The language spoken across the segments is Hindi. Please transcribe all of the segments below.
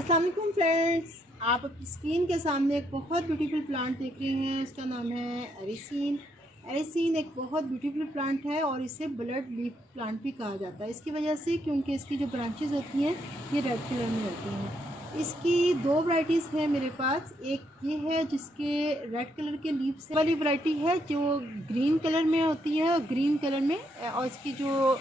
अस्सलाम वालेकुम फ्रेंड्स, आप अपनी स्क्रीन के सामने एक बहुत ब्यूटीफुल प्लांट देख रहे हैं। इसका नाम है एरिसीन। एरिसीन एक बहुत ब्यूटीफुल प्लांट है और इसे ब्लड लीफ प्लांट भी कहा जाता है। इसकी वजह से क्योंकि इसकी जो ब्रांचेस होती हैं ये रेड कलर में होती हैं। इसकी दो वैरायटीज़ हैं मेरे पास। एक ये है जिसके रेड कलर के लीव्स वाली वैरायटी है जो ग्रीन कलर में होती है और ग्रीन कलर में, और इसकी जो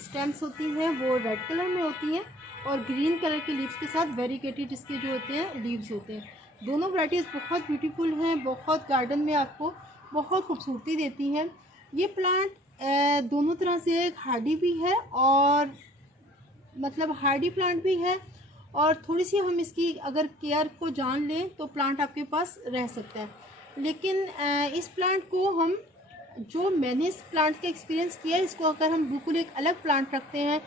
स्टेम्स होती हैं वो रेड कलर में होती हैं और ग्रीन कलर के लीव्स के साथ वेरीकेटेड इसके जो होते हैं लीव्स होते हैं। दोनों वैराइटीज़ बहुत ब्यूटीफुल हैं, बहुत गार्डन में आपको बहुत खूबसूरती देती हैं। ये प्लांट दोनों तरह से हार्डी भी है और मतलब हार्डी प्लांट भी है, और थोड़ी सी हम इसकी अगर केयर को जान लें तो प्लांट आपके पास रह सकता है। लेकिन इस प्लांट को हम जो मैंने इस प्लांट का एक्सपीरियंस किया है, इसको अगर हम बिल्कुल एक अलग प्लांट रखते हैं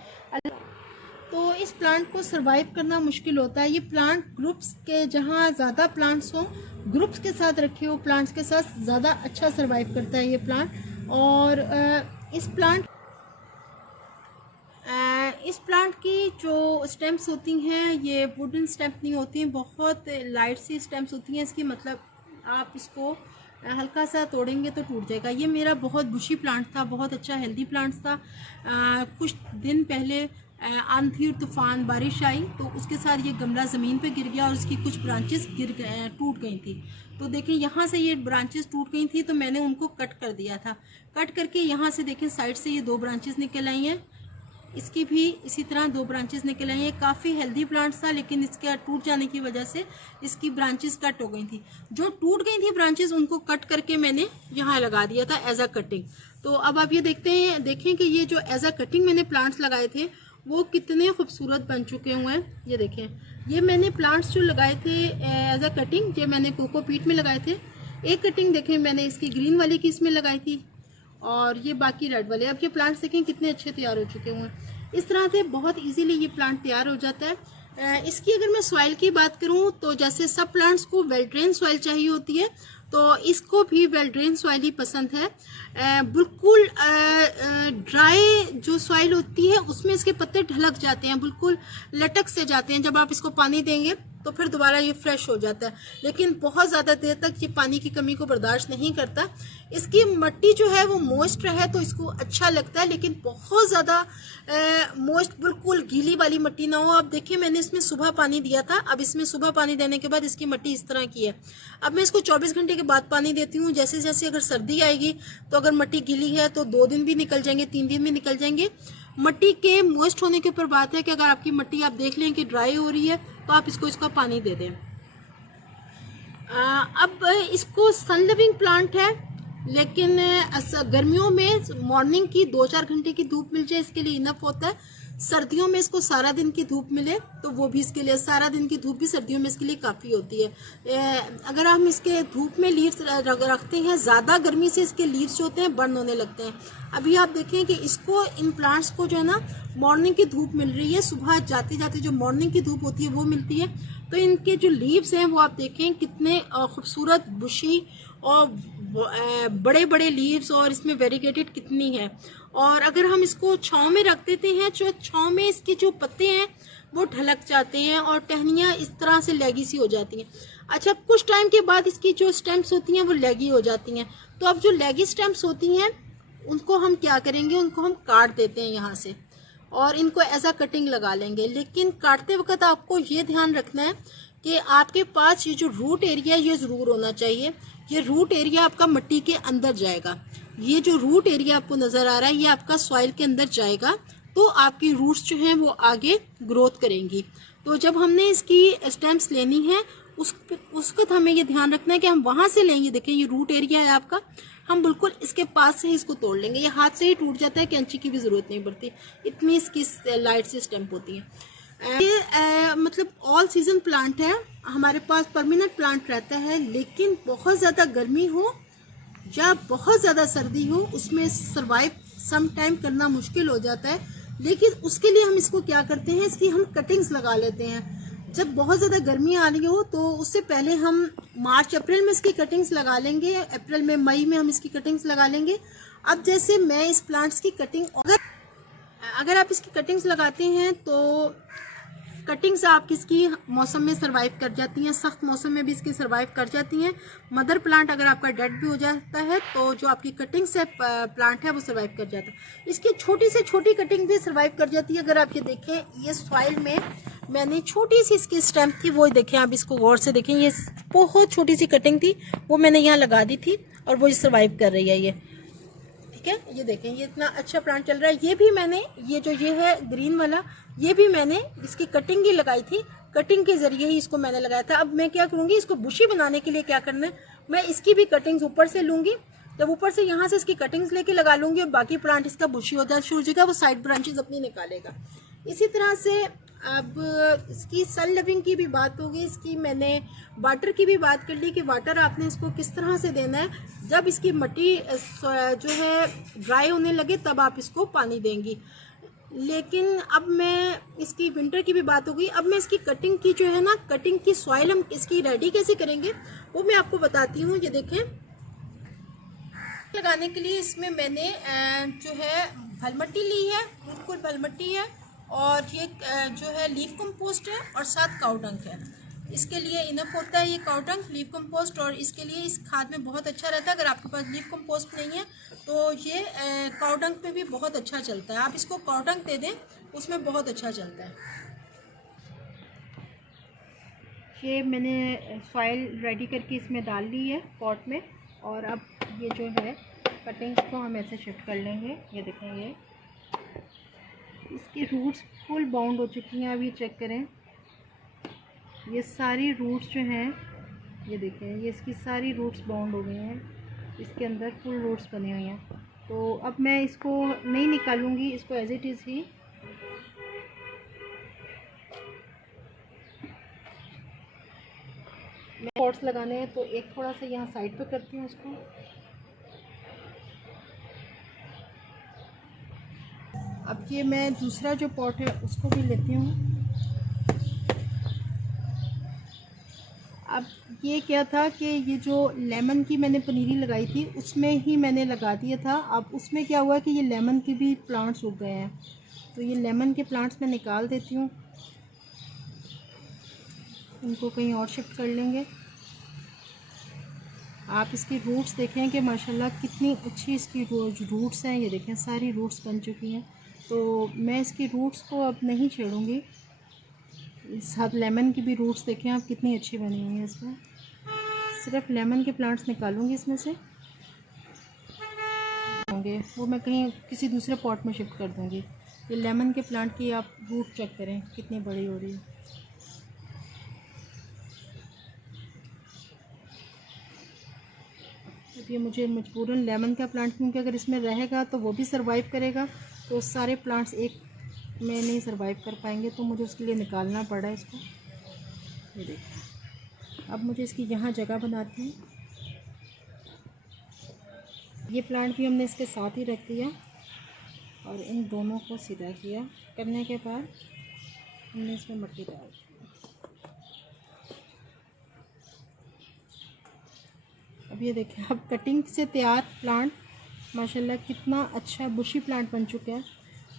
तो इस प्लांट को सरवाइव करना मुश्किल होता है। ये प्लांट ग्रुप्स के, जहाँ ज़्यादा प्लांट्स हों, ग्रुप्स के साथ रखे हो प्लांट्स के साथ ज़्यादा अच्छा सरवाइव करता है ये प्लांट। और इस प्लांट की जो स्टेम्स होती हैं ये वुडन स्टेम्प नहीं होती हैं, बहुत लाइट सी स्टेम्स होती हैं इसकी। मतलब आप इसको हल्का सा तोड़ेंगे तो टूट जाएगा। ये मेरा बहुत बुशी प्लांट था, बहुत अच्छा हेल्दी प्लांट था। कुछ दिन पहले आंधी और तूफान बारिश आई तो उसके साथ ये गमला ज़मीन पे गिर गया और उसकी कुछ ब्रांचेस टूट गई थी। तो देखें यहाँ से ये ब्रांचेस टूट गई थी तो मैंने उनको कट कर दिया था। कट करके यहाँ से देखें साइड से ये दो ब्रांचेस निकल आई हैं, इसकी भी इसी तरह दो ब्रांचेस निकल आई हैं। काफ़ी हेल्दी प्लांट था लेकिन इसके टूट जाने की वजह से इसकी ब्रांचेस कट हो गई थी। जो टूट गई थी ब्रांचेस उनको कट करके मैंने यहाँ लगा दिया था एज अ कटिंग। तो अब आप ये देखें कि ये जो एज अ कटिंग मैंने प्लांट्स लगाए थे वो कितने खूबसूरत बन चुके हुए हैं। ये देखें, ये मैंने प्लांट्स जो लगाए थे एज अ कटिंग, ये मैंने कोकोपीट में लगाए थे। एक कटिंग देखें मैंने इसकी ग्रीन वाली की इसमें लगाई थी और ये बाकी रेड वाले। अब ये प्लांट्स देखें कितने अच्छे तैयार हो चुके हुए हैं। इस तरह से बहुत इजीली ये प्लांट तैयार हो जाता है। इसकी अगर मैं सॉइल की बात करूं तो जैसे सब प्लांट्स को वेल ड्रेन सॉइल चाहिए होती है तो इसको भी वेल ड्रेन सॉइल ही पसंद है। बिल्कुल ड्राई जो सॉइल होती है उसमें इसके पत्ते ढलक जाते हैं, बिल्कुल लटक से जाते हैं। जब आप इसको पानी देंगे तो फिर दोबारा ये फ्रेश हो जाता है, लेकिन बहुत ज़्यादा देर तक ये पानी की कमी को बर्दाश्त नहीं करता। इसकी मिट्टी जो है वो मॉइस्ट रहे तो इसको अच्छा लगता है, लेकिन बहुत ज़्यादा मॉइस्ट बिल्कुल गीली वाली मिट्टी ना हो। अब देखिए मैंने इसमें सुबह पानी दिया था, अब इसमें सुबह पानी देने के बाद इसकी मिट्टी इस तरह की है। अब मैं इसको 24 घंटे के बाद पानी देती हूँ। जैसे जैसे अगर सर्दी आएगी तो अगर मिट्टी गीली है तो 2 दिन भी निकल जाएंगे, 3 दिन भी निकल जाएंगे। मिट्टी के मॉइस्ट होने के ऊपर बात है कि अगर आपकी मिट्टी आप देख लें कि ड्राई हो रही है तो आप इसका पानी दे दें। अब इसको सन लिविंग प्लांट है, लेकिन गर्मियों में मॉर्निंग की 2-4 घंटे की धूप मिल जाए इसके लिए इनफ होता है। सर्दियों में इसको सारा दिन की धूप मिले तो वो भी इसके लिए, सारा दिन की धूप भी सर्दियों में इसके लिए काफ़ी होती है। अगर हम इसके धूप में लीव्स रखते हैं, ज़्यादा गर्मी से इसके लीव्स जो होते हैं बर्न होने लगते हैं। अभी आप देखें कि इसको, इन प्लांट्स को जो है ना मॉर्निंग की धूप मिल रही है, सुबह जाते जाते जो मॉर्निंग की धूप होती है वो मिलती है। तो इनके जो लीव्स हैं वो आप देखें कितने खूबसूरत बुशी और बड़े बड़े लीव्स, और इसमें वेरीगेटेड कितनी है। और अगर हम इसको छांव में रख देते हैं तो छांव में इसके जो पत्ते हैं वो ढलक जाते हैं और टहनियाँ इस तरह से लेगी सी हो जाती हैं। अच्छा, कुछ टाइम के बाद इसकी जो स्टेम्स होती हैं वो लेगी हो जाती हैं। तो अब जो लेगी स्टेम्स होती हैं उनको हम क्या करेंगे, उनको हम काट देते हैं यहाँ से और इनको एज अ कटिंग लगा लेंगे। लेकिन काटते वक्त आपको ये ध्यान रखना है कि आपके पास ये जो रूट एरिया ये ज़रूर होना चाहिए। ये रूट एरिया आपका मिट्टी के अंदर जाएगा। ये जो रूट एरिया आपको नज़र आ रहा है ये आपका सॉइल के अंदर जाएगा तो आपकी रूट्स जो हैं वो आगे ग्रोथ करेंगी। तो जब हमने इसकी स्टेम्स लेनी है उस वक्त हमें ये ध्यान रखना है कि हम वहाँ से लेंगे। देखें ये रूट एरिया है आपका, हम बिल्कुल इसके पास से ही इसको तोड़ लेंगे। ये हाथ से ही टूट जाता है, कैंची की भी ज़रूरत नहीं पड़ती, इतनी इसकी लाइट सी स्टेम्प होती है। ये मतलब ऑल सीजन प्लांट है, हमारे पास परमानेंट प्लांट रहता है। लेकिन बहुत ज़्यादा गर्मी हो या बहुत ज़्यादा सर्दी हो उसमें सरवाइव सम टाइम करना मुश्किल हो जाता है। लेकिन उसके लिए हम इसको क्या करते हैं, इसकी हम कटिंग्स लगा लेते हैं। जब बहुत ज़्यादा गर्मी आ रही हो तो उससे पहले हम मार्च अप्रैल में इसकी कटिंग्स लगा लेंगे, अप्रैल में मई में हम इसकी कटिंग्स लगा लेंगे। अब जैसे मैं इस प्लांट्स की कटिंग, अगर आप इसकी कटिंग्स लगाते हैं तो कटिंग्स आप किसकी मौसम में सर्वाइव कर जाती हैं, सख्त मौसम में भी इसकी सर्वाइव कर जाती हैं। मदर प्लांट अगर आपका डेड भी हो जाता है तो जो आपकी कटिंग से प्लांट है वो सर्वाइव कर जाता है। इसकी छोटी से छोटी कटिंग भी सर्वाइव कर जाती है। अगर आप ये देखें, ये सॉइल में मैंने छोटी सी इसकी स्टेम थी, वो देखें, आप इसको गौर से देखें, ये बहुत छोटी सी कटिंग थी, वो मैंने यहाँ लगा दी थी और वो सर्वाइव कर रही है ये। ठीक है, ये देखें, ये इतना अच्छा प्लांट चल रहा है। ये भी मैंने, ये जो ये है ग्रीन वाला, ये भी मैंने इसकी कटिंग ही लगाई थी, कटिंग के जरिए ही इसको मैंने लगाया था। अब मैं क्या करूँगी, इसको बुशी बनाने के लिए क्या करना है, मैं इसकी भी कटिंग्स ऊपर से लूँगी, जब ऊपर से यहाँ से इसकी कटिंग्स लेके लगा लूँगी और बाकी प्लांट इसका बुशी हो जाए शुरू हो जाएगा, वो साइड ब्रांचेस अपनी निकालेगा। इसी तरह से अब इसकी सन लविंग की भी बात होगी, इसकी मैंने वाटर की भी बात कर ली कि वाटर आपने इसको किस तरह से देना है। जब इसकी मिट्टी जो है ड्राई होने लगे तब आप इसको पानी देंगी। लेकिन अब मैं इसकी विंटर की भी बात होगी। अब मैं इसकी कटिंग की जो है ना, कटिंग की सॉइल हम इसकी रेडी कैसे करेंगे वो मैं आपको बताती हूँ। ये देखें, लगाने के लिए इसमें मैंने जो है भलमट्टी ली है, बिल्कुल भलमट्टी है, और ये जो है लीफ कंपोस्ट है और साथ काउडंग है। इसके लिए इनफ होता है ये काउडंग, लीफ कंपोस्ट, और इसके लिए इस खाद में बहुत अच्छा रहता है। अगर आपके पास लीफ कंपोस्ट नहीं है तो ये काउडंग पे भी बहुत अच्छा चलता है। आप इसको काउडंग दे दें, उसमें बहुत अच्छा चलता है। ये मैंने सॉइल रेडी करके इसमें डाल ली है पॉट में, और अब ये जो है कटिंग्स को हम ऐसे शिफ्ट कर लेंगे। ये देखें, ये इसकी रूट्स फुल बाउंड हो चुकी हैं। अब ये चेक करें, ये सारी रूट्स जो हैं, ये देखें, ये इसकी सारी रूट्स बाउंड हो गई हैं, इसके अंदर फुल रूट्स बने हुए हैं। तो अब मैं इसको नहीं निकालूंगी, इसको एज इट इज़ ही मैं पॉट्स लगाने हैं तो एक थोड़ा सा यहाँ साइड पे करती हूँ इसको। अब ये मैं दूसरा जो पॉट है उसको भी लेती हूँ। अब ये क्या था कि ये जो लेमन की मैंने पनीरी लगाई थी उसमें ही मैंने लगा दिया था। अब उसमें क्या हुआ कि ये लेमन के भी प्लांट्स उग गए हैं, तो ये लेमन के प्लांट्स मैं निकाल देती हूँ, इनको कहीं और शिफ्ट कर लेंगे। आप इसकी रूट्स देखें कि माशाल्लाह कितनी अच्छी इसकी रूट्स हैं। ये देखें, सारी रूट्स बन चुकी हैं। तो मैं इसकी रूट्स को अब नहीं छेड़ूंगी। साथ लेमन की भी रूट्स देखें आप कितनी अच्छी बनी हुई हैं। इसमें सिर्फ लेमन के प्लांट्स निकालूंगी इसमें से, होंगे वो मैं कहीं किसी दूसरे पॉट में शिफ्ट कर दूंगी। ये लेमन के प्लांट की आप रूट चेक करें कितनी बड़ी हो रही है। अब ये मुझे मजबूरन लेमन का प्लांट, क्योंकि अगर इसमें रहेगा तो वो भी सर्वाइव करेगा, तो सारे प्लांट्स एक में नहीं सर्वाइव कर पाएंगे, तो मुझे उसके लिए निकालना पड़ा इसको। ये देखिए, अब मुझे इसकी यहाँ जगह बनाती हूँ। ये प्लांट भी हमने इसके साथ ही रख दिया और इन दोनों को सीधा किया करने के बाद हमने इसमें मिट्टी डाल दी। अब ये देखें, अब कटिंग से तैयार प्लांट माशाल्लाह कितना अच्छा बुशी प्लांट बन चुका है।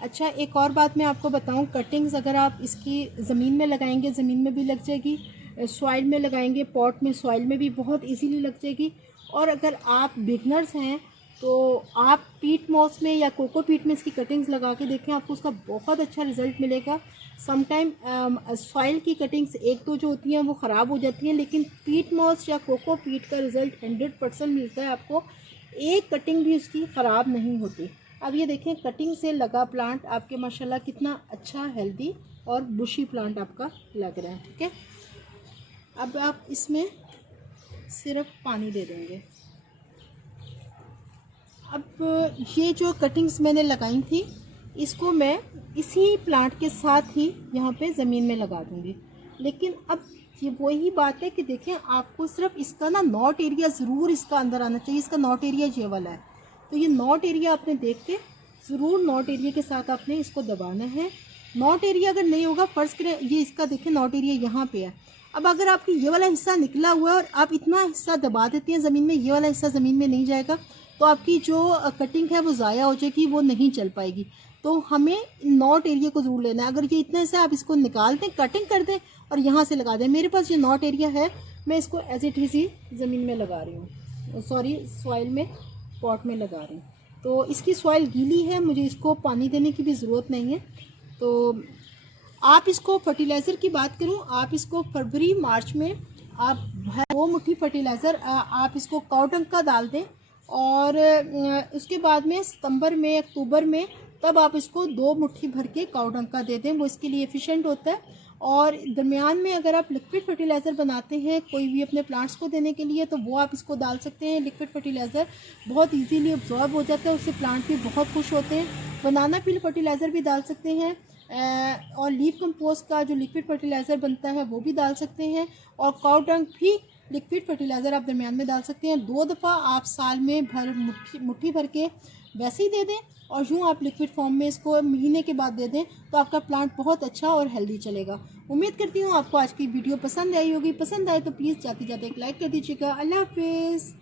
अच्छा, एक और बात मैं आपको बताऊं, कटिंग्स अगर आप इसकी ज़मीन में लगाएंगे, ज़मीन में भी लग जाएगी, सॉइल में लगाएंगे, पॉट में, सॉइल में भी बहुत इजीली लग जाएगी। और अगर आप बिगनर्स हैं तो आप पीट मॉस में या कोको पीट में इसकी कटिंग्स लगा के देखें, आपको उसका बहुत अच्छा रिज़ल्ट मिलेगा। समटाइम सॉइल की कटिंग्स एक दो जो होती हैं वो ख़राब हो जाती हैं, लेकिन पीट मॉस या कोको पीट का रिज़ल्ट 100% मिलता है आपको। एक कटिंग भी उसकी ख़राब नहीं होती। अब ये देखें, कटिंग से लगा प्लांट आपके माशाल्लाह कितना अच्छा हेल्दी और बुशी प्लांट आपका लग रहा है। ठीक है, अब आप इसमें सिर्फ पानी दे देंगे। अब ये जो कटिंग्स मैंने लगाई थी इसको मैं इसी प्लांट के साथ ही यहाँ पे ज़मीन में लगा दूँगी। लेकिन अब ये वही बात है कि देखें, आपको सिर्फ इसका ना नॉट एरिया ज़रूर इसका अंदर आना चाहिए। इसका नॉट एरिया ये वाला है, तो ये नॉट एरिया आपने देख के ज़रूर नॉट एरिया के साथ आपने इसको दबाना है। नॉट एरिया अगर नहीं होगा, फर्स्ट करें ये इसका देखें नॉट एरिया यहाँ पे है। अब अगर आपकी ये वाला हिस्सा निकला हुआ है और आप इतना हिस्सा दबा देते हैं ज़मीन में, ये वाला हिस्सा ज़मीन में नहीं जाएगा, तो आपकी जो कटिंग है वो ज़ाया हो जाएगी, वो नहीं चल पाएगी। तो हमें नॉट एरिया को ज़रूर लेना है। अगर ये इतने से आप इसको निकाल दें, कटिंग कर दें और यहाँ से लगा दें। मेरे पास ये नॉट एरिया है, मैं इसको एज इट इज़ ही ज़मीन में लगा रही हूँ, सॉरी सॉइल में, पॉट में लगा रही हूँ। तो इसकी सॉइल गीली है, मुझे इसको पानी देने की भी ज़रूरत नहीं है। तो आप इसको फर्टिलाइज़र की बात करूं, आप इसको फरवरी मार्च में आप 2 मुट्ठी फर्टिलाइज़र आप इसको काऊ डंग का डाल दें, और उसके बाद में सितंबर में, अक्टूबर में, तब आप इसको 2 मुट्ठी भर के काऊ डंग का दे दें, वो इसके लिए एफिशिएंट होता है। और दरमियान में अगर आप लिक्विड फर्टिलाइज़र बनाते हैं कोई भी अपने प्लांट्स को देने के लिए, तो वो आप इसको डाल सकते हैं। लिक्विड फर्टिलाइज़र बहुत इजीली अब्जॉर्ब हो जाता है, उससे प्लांट भी बहुत खुश होते हैं। बनाना पील फर्टिलाइज़र भी डाल सकते हैं, और लीफ कंपोस्ट का जो लिक्विड फर्टिलाइज़र बनता है वो भी डाल सकते हैं, और काऊ डंग भी लिक्विड फर्टिलाइज़र आप दरमियान में डाल सकते हैं। 2 दफ़ा आप साल में मुट्ठी भर के वैसे ही दे दें, और यूँ आप लिक्विड फॉर्म में इसको महीने के बाद दे दें, तो आपका प्लांट बहुत अच्छा और हेल्दी चलेगा। उम्मीद करती हूँ आपको आज की वीडियो पसंद आई होगी। पसंद आए तो प्लीज़ जाते जाते एक लाइक कर दीजिएगा। अल्लाह हाफिज़।